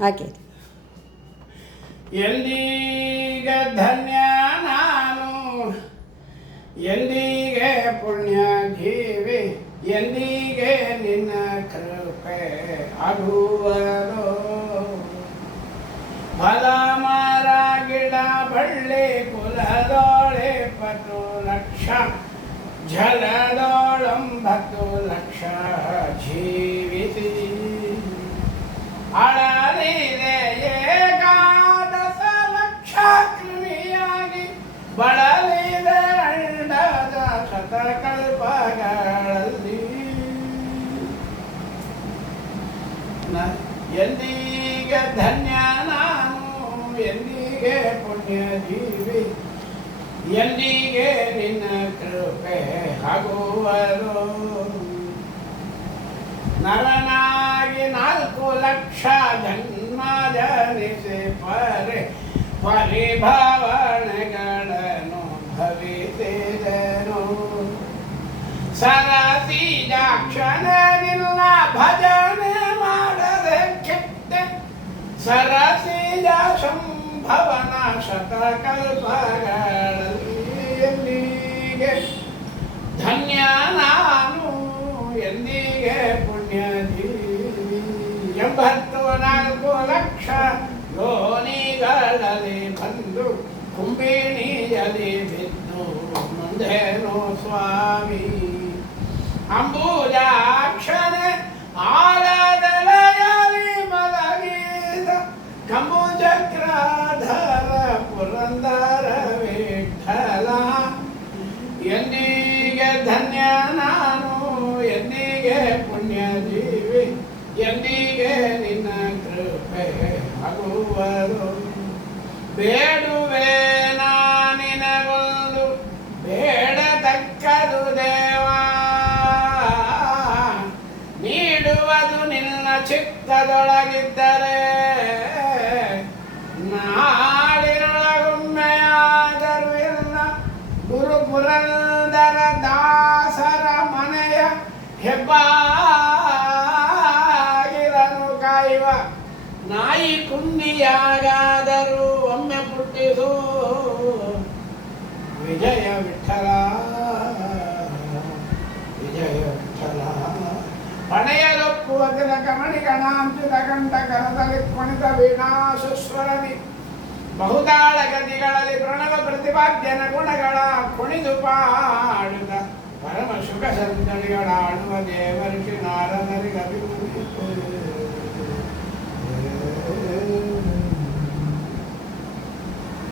ಹಾಗೆ ಎಂದೀಗ ಧನ್ಯ ನಾನು ಎಂದಿಗೆ ಪುಣ್ಯ ಜೀವಿ ಎಂದಿಗೆ ನಿನ್ನ ಕೃಪೆ ಆಗುವರೋ ಫಲ ಮರ ಗಿಡ ಬಳ್ಳಿ ಕುಲದೋಳೆ 20 ಲಕ್ಷ ಜಲದೋಳಂಬತ್ತು ಲಕ್ಷ ಜೀವಿಸಿ ಅಳಲಿದೆ ಏಕಾದಶ ಲಕ್ಷ ಕ್ರಿಮಿಯಾಗಿ ಬಳಲಿದೆ ಅಂಡದ ಶತಕಲ್ಪಗಳಲ್ಲಿ ಎಂದಿಗೆ ಧನ್ಯ ನಾನು ಎಂದಿಗೆ ಪುಣ್ಯ ಜೀವಿ ಎಂದಿಗೆ ನಿನ್ನ ಕೃಪೆ ಆಗುವರು ನರನಾಗಿ 4 ಲಕ್ಷ ಜನ್ಮ ಜನಿಸಿ ಪರಿಭಾವನೆಗಳನ್ನು ಭವಿಸಿದನು ಸರಸಿಜಾಕ್ಷನಿಲ್ಲ ಭಜನೆ ಮಾಡದೆ ಕೆಟ್ಟ ಸರಸಿಜ ಸಂಭವನ ಶತಕಲ್ಪಗಳಲ್ಲಿ ಎಂದಿಗೆ ಧನ್ಯ ನಾನು ಎಂದಿಗೆ ಪುಣ್ಯ ಜೀವಿ 84 ಲಕ್ಷ ಯೋನಿಗಳಲ್ಲಿ ಬಂದು ಕುಂಬಿಣಿಯಲ್ಲಿ ಬಿದ್ದು ಮುಂದೇನು ಸ್ವಾಮಿ ಅಂಬುಜಾಕ್ಷರ ಆಲದಲೆಯಲ್ಲಿ ಮಲಗಿದ ಕಂಬುಚಕ್ರಧರ ಪುರಂದರ ವಿಠಲ ಎಂದಿಗೆ ಧನ್ಯ ನಾನು ಎಂದಿಗೆ ಪುಣ್ಯ ಜೀವಿ ಎಂದಿಗೆ ನಿನ್ನ ಕೃಪೆ ಆಗುವರು ಬೇಡುವೆ ನಾನಿನಗೊಂದು ಬೇಡತಕ್ಕದು ದೇವ ನೀಡುವುದು ನಿನ್ನ ಚಿತ್ತದೊಳಗಿದ್ದರೆ ನಾಡಿನೊಳಗೊಮ್ಮೆಯಾದರೂ ಇಲ್ಲ ಗುರು ಪುರಂದರ ದಾಸರ ಮನೆಯ ಹೆಬ್ಬಾಗಿರನು ಕಾಯುವ ನಾಯಿ ಕುಂಡಿಯಾಗಾದರೂ ಒಮ್ಮೆ ಪುಟ್ಟಿಸು ವಿಜಯ ವಿಠಲ ವಿಜಯ ವಿಠಲ ಪಣೆಯಲೊಪ್ಪುವ ತಿಲಕ ಮಣಿಗಣಾಂಚಿತ ಕಂಠ ಕರದಲ್ಲಿ ಕುಣಿತ ವೀಣಾಸುಸ್ವರನಿ ಬಹುತಾಳ ಗತಿಗಳಲ್ಲಿ ಪ್ರಣವ ಪ್ರತಿಪಾದ್ಯನ ಗುಣಗಳ ಕುಣಿದು ಪಾಡುತ್ತ ಪರಮ ಸುಖ ಸಂತಳಿಗಳಾಡುವ ದೇವರ್ಷಿ ನಾರದರಿಗಭಿಮುಖ